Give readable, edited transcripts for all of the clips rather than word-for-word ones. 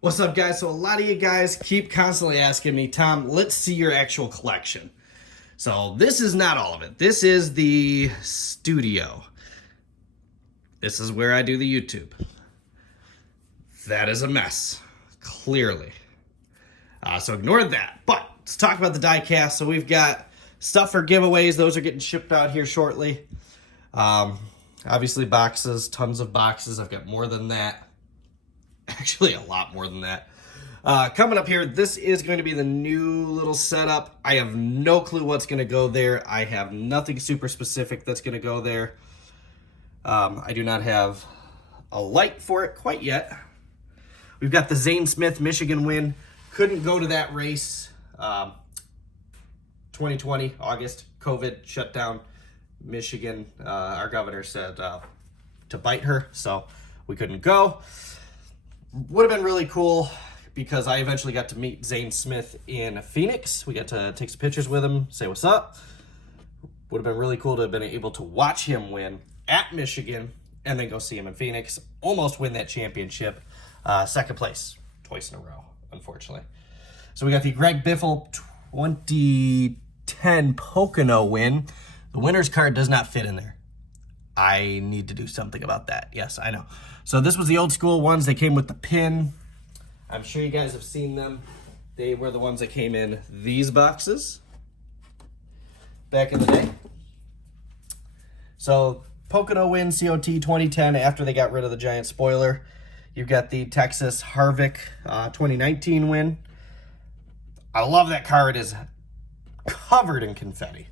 What's up, guys? So a lot of you guys keep constantly asking me, Tom, let's see your actual collection. So this is not all of it. This is the studio. This is where I do the YouTube. That is a mess, clearly. So ignore that. But let's talk about the diecast. So we've got stuff for giveaways. Those are getting shipped out here shortly. Obviously boxes, tons of boxes. I've got more than that. Actually, a lot more than that. Coming up here, this is going to be the new little setup. I have no clue what's going to go there. I have nothing super specific that's going to go there. I do not have a light for it quite yet. We've got the Zane Smith Michigan win. Couldn't go to that race. 2020, August, COVID shut down Michigan. Our governor said to bite her, so we couldn't go. Would have been really cool because I eventually got to meet Zane Smith in Phoenix. We got to take some pictures with him, say what's up. Would have been really cool to have been able to watch him win at Michigan and then go see him in Phoenix. Almost win that championship. Second place twice in a row, unfortunately. So we got the Greg Biffle 2010 Pocono win. The winner's card does not fit in there. I need to do something about that. Yes, I know. So this was the old school ones. They came with the pin. I'm sure you guys have seen them. They were the ones that came in these boxes back in the day. So Pocono win COT 2010 after they got rid of the giant spoiler. You've got the Texas Harvick 2019 win. I love that car. It is covered in confetti.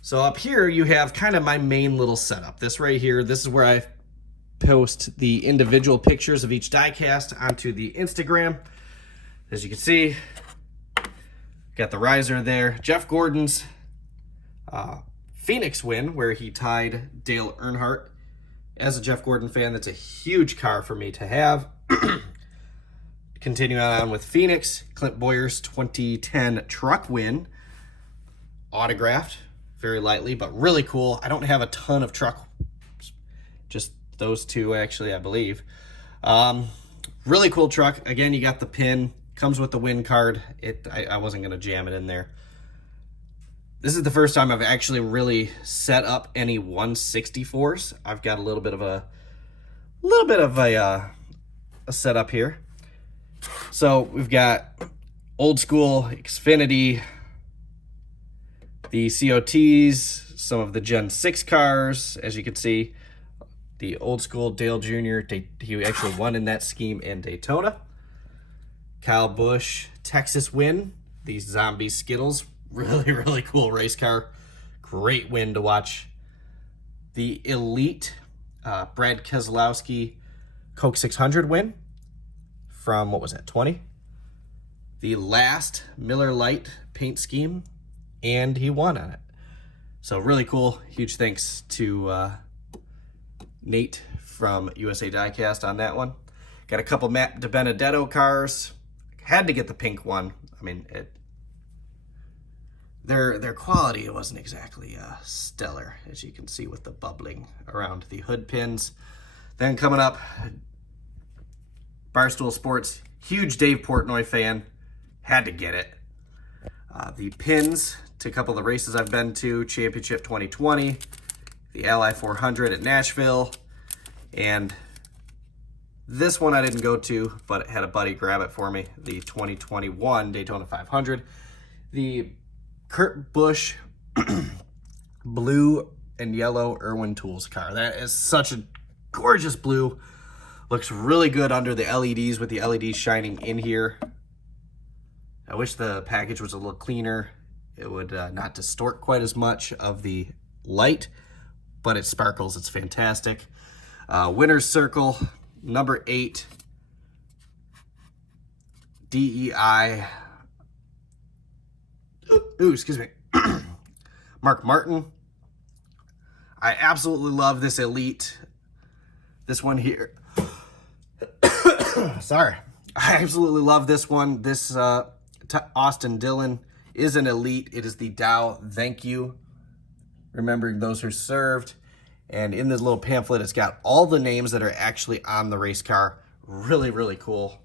So up here, you have kind of my main little setup. This right here, this is where I post the individual pictures of each diecast onto the Instagram. As you can see, got the riser there. Jeff Gordon's Phoenix win, where he tied Dale Earnhardt. As a Jeff Gordon fan, that's a huge car for me to have. Continuing on with Phoenix, Clint Boyer's 2010 truck win. Autographed. Very lightly, but really cool. I don't have a ton of truck, just those two actually, I believe. Really cool truck. Again, you got the pin, comes with the win card. I wasn't gonna jam it in there. This is the first time I've actually really set up any 164s. I've got a little bit of a setup here. So we've got old school Xfinity, the COTs, some of the Gen 6 cars, as you can see. The old school Dale Jr., he actually won in that scheme in Daytona. Kyle Busch, Texas win. These zombie Skittles, really, really cool race car. Great win to watch. The Elite, Brad Keselowski, Coke 600 win from, what was that, 20? The last Miller Lite paint scheme, and he won on it. So really cool. Huge thanks to Nate from USA Diecast on that one. Got a couple Matt DiBenedetto cars. Had to get the pink one. I mean, their quality wasn't exactly stellar, as you can see with the bubbling around the hood pins. Then coming up, Barstool Sports. Huge Dave Portnoy fan. Had to get it. The pins to a couple of the races I've been to, Championship 2020, the Ally 400 at Nashville, and this one I didn't go to, but had a buddy grab it for me, the 2021 Daytona 500. The Kurt Busch blue and yellow Irwin Tools car. That is such a gorgeous blue. Looks really good under the LEDs with the LEDs shining in here. I wish the package was a little cleaner. It would not distort quite as much of the light, but it sparkles. It's fantastic. Winner's Circle, number 8, DEI. Ooh, excuse me. Mark Martin. I absolutely love this Elite. This one here. Sorry. I absolutely love this one. This Austin Dillon is an Elite. It is the Dow Thank You, remembering those who served. And in this little pamphlet, it's got all the names that are actually on the race car. Really, really cool.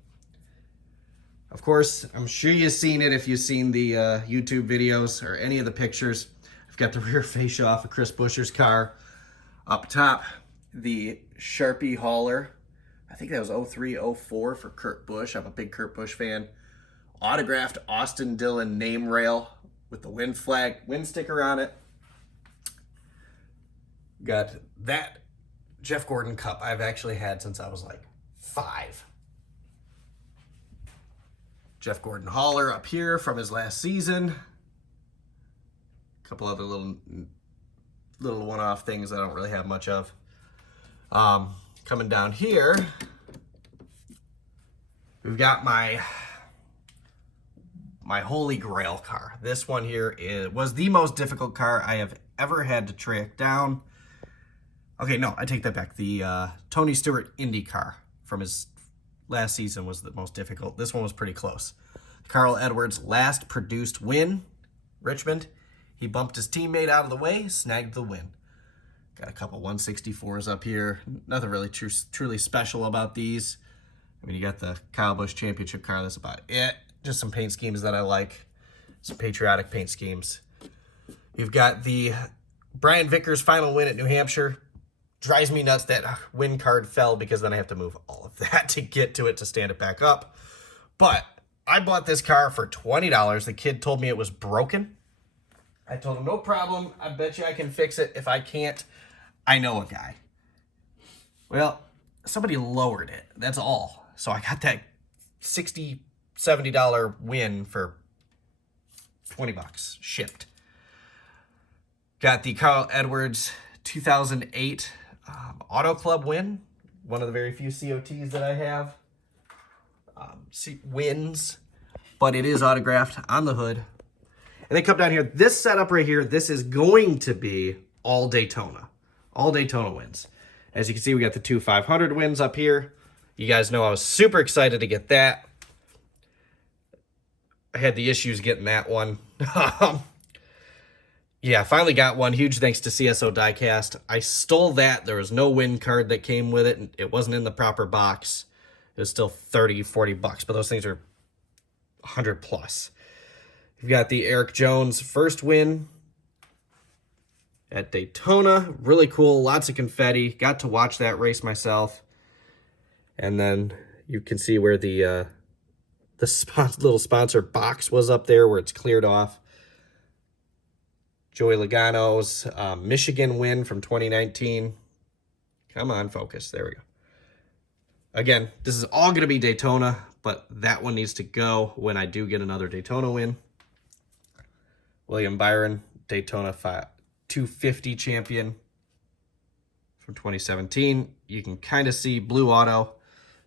Of course, I'm sure you've seen it if you've seen the YouTube videos or any of the pictures. I've got the rear fascia off of Chris Buescher's car. Up top, the Sharpie hauler. I think that was 03, 04 for Kurt Busch. I'm a big Kurt Busch fan. Autographed Austin Dillon name rail with the wind sticker on it. Got that Jeff Gordon cup I've actually had since I was like 5. Jeff Gordon hauler up here from his last season. A couple other little one-off things I don't really have much of. Coming down here, we've got my holy grail car. This one here was the most difficult car I have ever had to track down. Okay, no, I take that back. The Tony Stewart Indy car from his last season was the most difficult. This one was pretty close. Carl Edwards' last produced win, Richmond. He bumped his teammate out of the way, snagged the win. Got a couple 164s up here. Nothing really truly special about these. I mean, you got the Kyle Busch Championship car. That's about it. Just some paint schemes that I like. Some patriotic paint schemes. You've got the Brian Vickers final win at New Hampshire. Drives me nuts that win card fell because then I have to move all of that to get to it to stand it back up. But I bought this car for $20. The kid told me it was broken. I told him, no problem. I bet you I can fix it. If I can't, I know a guy. Well, somebody lowered it. That's all. So I got that $60, $70 win for $20 shipped. Got the Carl Edwards 2008 Auto Club win. One of the very few COTs that I have. Wins. But it is autographed on the hood. And then come down here. This setup right here, this is going to be all Daytona. All Daytona wins. As you can see, we got the 2 500 wins up here. You guys know I was super excited to get that. I had the issues getting that one. Yeah, I finally got one. Huge thanks to CSO Diecast. I stole that. There was no win card that came with it. And it wasn't in the proper box. It was still 30, 40 bucks. But those things are 100 plus. You've got the Eric Jones first win at Daytona. Really cool. Lots of confetti. Got to watch that race myself. And then you can see where the little sponsor box was up there where it's cleared off. Joey Logano's Michigan win from 2019. Come on, focus. There we go. Again, this is all going to be Daytona, but that one needs to go when I do get another Daytona win. William Byron, Daytona 250 champion from 2017. You can kind of see blue auto.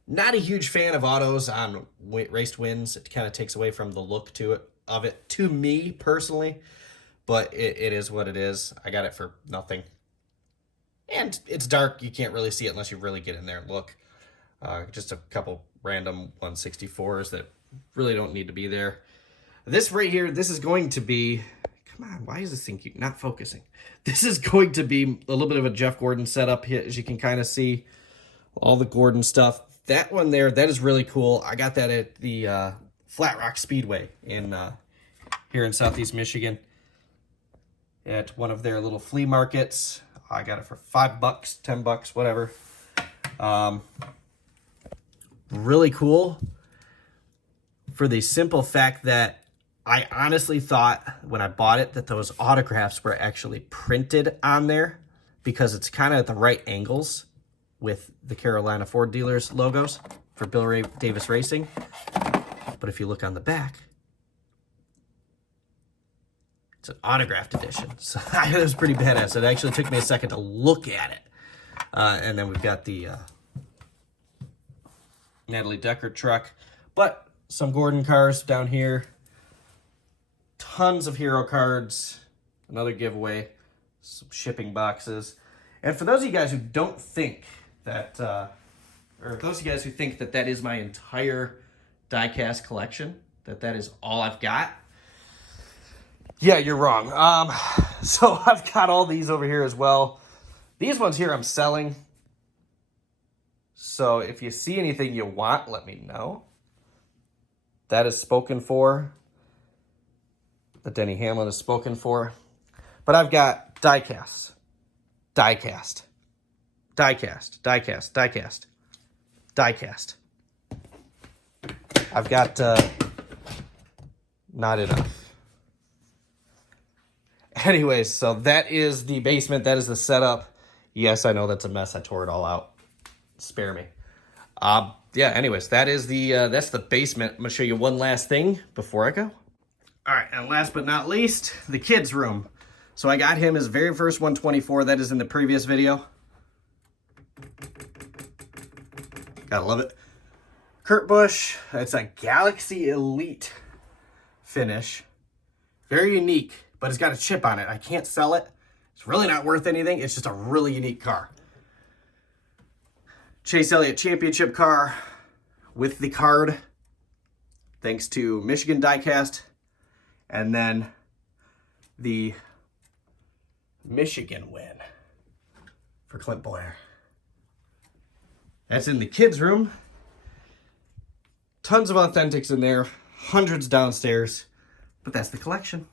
Not a huge fan of autos on raced wins. It kind of takes away from the look of it to me personally. But it is what it is. I got it for nothing. And it's dark. You can't really see it unless you really get in there and look. Just a couple random 164s that really don't need to be there. This right here, this is going to be... Come on, why is this thing not focusing? This is going to be a little bit of a Jeff Gordon setup here, as you can kind of see. All the Gordon stuff. That one there, that is really cool. I got that at the Flat Rock Speedway here in Southeast Michigan. At one of their little flea markets. I got it for $5, $10, whatever. Really cool for the simple fact that I honestly thought when I bought it that those autographs were actually printed on there because it's kind of at the right angles with the Carolina Ford dealers logos for Bill Davis Racing. But if you look on the back, it's an autographed edition. So it was pretty badass. It actually took me a second to look at it. And then we've got the Natalie Decker truck. But some Gordon cars down here. Tons of hero cards. Another giveaway. Some shipping boxes. And for those of you guys who don't think that, or those of you guys who think that that is my entire diecast collection, that is all I've got, yeah, you're wrong. So I've got all these over here as well. These ones here I'm selling. So if you see anything you want, let me know. That is spoken for. The Denny Hamlin is spoken for. But I've got Diecast, Diecast, Diecast, Diecast, Diecast, Diecast. I've got not enough. Anyways, so that is the basement. That is the setup. Yes, I know that's a mess. I tore it all out. Spare me. Yeah, anyways, that's the basement. I'm going to show you one last thing before I go. All right, and last but not least, the kids' room. So I got him his very first 124. That is in the previous video. Gotta love it. Kurt Busch. It's a Galaxy Elite finish. Very unique, but it's got a chip on it. I can't sell it. It's really not worth anything. It's just a really unique car. Chase Elliott Championship car with the card, thanks to Michigan Diecast, and then the Michigan win for Clint Boyer. That's in the kids' room. Tons of authentics in there, hundreds downstairs, but that's the collection.